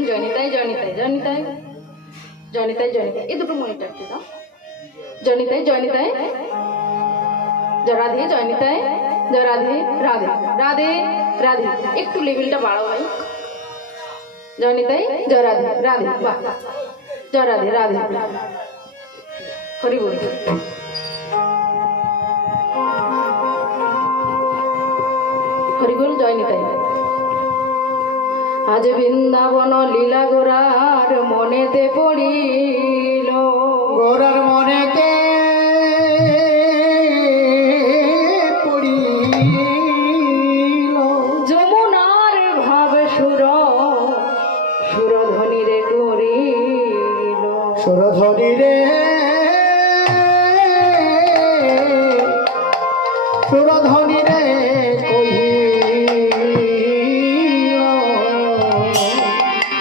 জনিতাই জনিতাই জনিতাই জনিতাই জনিতাই এই দুটো মনিটারকে দাও জনিতাই জনিতাই জরাধে জনিতাই জরাধে রাধে রাধে রাধে একটু লেভেলটা বাড়াও ভাই জনিতাই জরাধে রাধে বাহ জরাধে রাধে হরি বলি হরিগোল জয় নিতাই আজ বৃন্দাবন লীলা গোরার মনেতে পড়িল। গোরার মনেতে সুরধরিরে সুরধনিরে